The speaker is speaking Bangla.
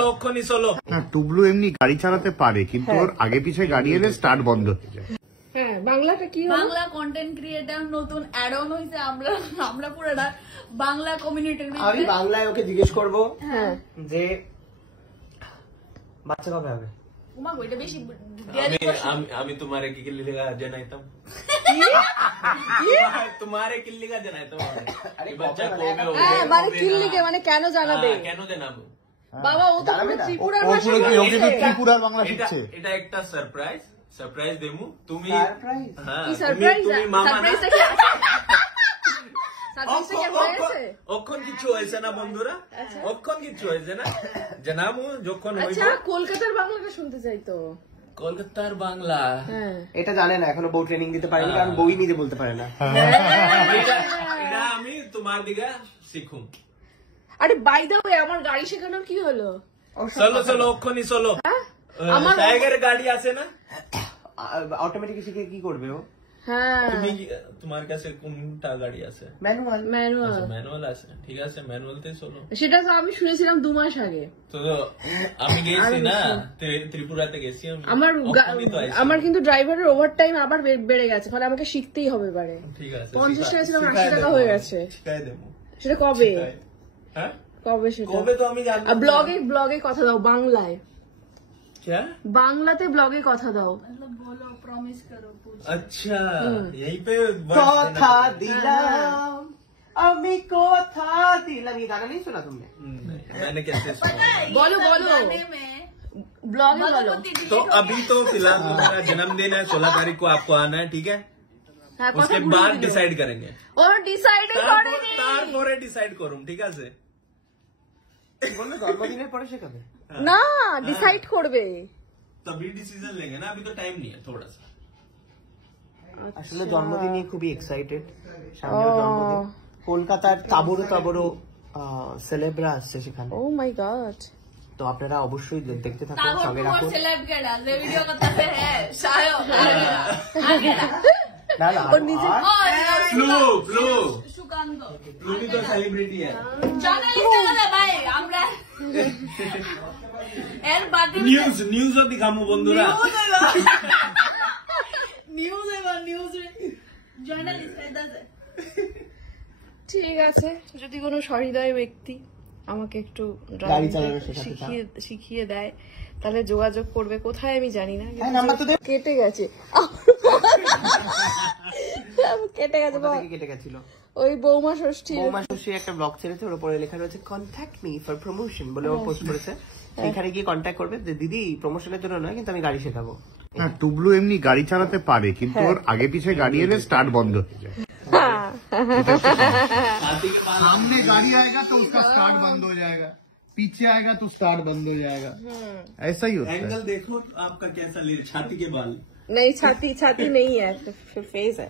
চলো অক্ষণই চলো। হ্যাঁ, টুবলু এমনি গাড়ি চালাতে পারে, কিন্তু ওর আগে পিছে গাড়ি এলে স্টার্ট বন্ধ হয়ে যায়। হ্যাঁ, বাংলাটা কি? বাংলা কন্টেন্ট ক্রিয়েটার নতুন অ্যাড অন হয়েছে। আমরা পুরোটা বাংলা কমিউনিটির। আমি বাংলায় ওকে জিজ্ঞেস করবো যে বাচ্চা কবে হবে। ওইটা বেশি আমি तुम्हारे किल्ली का जनाइतम तुम्हारे किल्ली का जनाइतम बच्चा কবে হবে, মানে কিল্লিকে মানে কেন জানাবে? কেন জানাবো বাবা, ও তো ত্রিপুরার ভাষা ত্রিপুরার বাংলা শিখছে। এটা একটা সারপ্রাইজ দেবো। তুমি হ্যাঁ, কি সারপ্রাইজ? তুমি মামা না। সারপ্রাইজটা কি আছে? সারপ্রাইজটা কি হয়েছে? অক্ষণ কিছু হয়েছে না বন্ধুরা, অক্ষণ কিছু হয়েছে না, জানাবো যখন হইব। আচ্ছা, কলকাতার বাংলাটা শুনতে চাই তো। কলকাতার বাংলা এটা জানে না, এখনো বউ ট্রেনিং দিতে পারেনি, কারণ বই নিজে বলতে পারে না। এটা আমি তোমার দিকে শিখুম। আরে বাই দ্য ওয়ে, আমার গাড়ি শেখানোর কি হলো? চলো অক্ষণই চলো। আমার টাইগার গাড়ি আছে না, অটোমেটিক শিখে কি করবে ও? হ্যাঁ, তোমার কাছে কোনটা গাড়ি আছে? ম্যানুয়াল আছে, ঠিক আছে, ম্যানুয়ালতে চলো। সেটা তো আমি শুনেছিলাম 2 মাস আগে। তো আমি গেছি না, ত্রিপুরাতে গেছি আমি। আমার কিন্তু ড্রাইভারের ওভারটাইম আবার বেড়ে গেছে, ফলে আমাকে শিখতেই হবে এবারে। ঠিক আছে, 50 টাকা ছিল, 80 টাকা হয়ে গেছে। শিখাই দেবো। সেটা কবে? হ্যাঁ, কবে সেটা? কবে তো আমি জানি। ব্লগে কথা দাও বাংলায়। বাংলাতে ব্লগে কথা দাও। বলো, প্রমিস করো। আচ্ছা, यही पे কথা দিলাম আমি, কথা দিলাম। ये गाना नहीं सुना तुमने? मैंने कैसे सुना? बोलो ब्लॉग बोलो। तो अभी तो फिलहाल मेरा जन्मदिन है, 16 तारीख को आपको आना है, ठीक है? उसके बाद डिसाइड करेंगे। और डिसाइड करेंगे, তারপরে ডিসাইড করুম, ঠিক আছে? বললো জন্মদিনের পরে শেখাবে না, ডিসাইড করবে, तभी डिसीजन लेंगे ना, अभी तो टाइम नहीं है थोड़ा सा। আসলে জন্মদিন নিয়ে খুবই এক্সাইটেড। সামনের জন্মদিন, কলকাতার তাবড়ো সেলেবরা আসছে সেখানে। ও মাই গড। তো আপনারা অবশ্যই দেখতে থাকুন, সঙ্গে রাখুন। না না, সুকান্ত भी तो सेलिब्रिटी है। নিউজ দিখামু বন্ধুরা। ঠিক আছে, যদি কোনো সহৃদয় ব্যক্তি আমাকে একটু শিখিয়ে দেয় তাহলে যোগাযোগ করবে। কোথায় আমি জানি না, কেটে গেছে কেটে গেছিল। ওই বৌমা ষষ্ঠী একটা ব্লগ ছেড়েছে, ওর উপরে লেখা রয়েছে কন্ট্যাক্ট মি ফর প্রমোশন বলে ও পোস্ট করেছে। এখানে গিয়ে কন্ট্যাক্ট করবে যে দিদি প্রমোশনের জন্য নয়, কিন্তু আমি গাড়ি শেখাবো। হ্যাঁ, টুবলু এমনি গাড়ি চালাতে পারে, কিন্তু ওর আগে পিছে গাড়ি এলে স্টার্ট বন্ধ হয়ে যায়। सामने गाड़ी आएगा तो उसका स्टार्ट बंद हो जाएगा, पीछे आएगा तो स्टार्ट बंद हो जाएगा, ऐसा ही होता है। एंगल देखो आपका कैसा ले, छाती के बाल नहीं, छाती नहीं है, फेस है।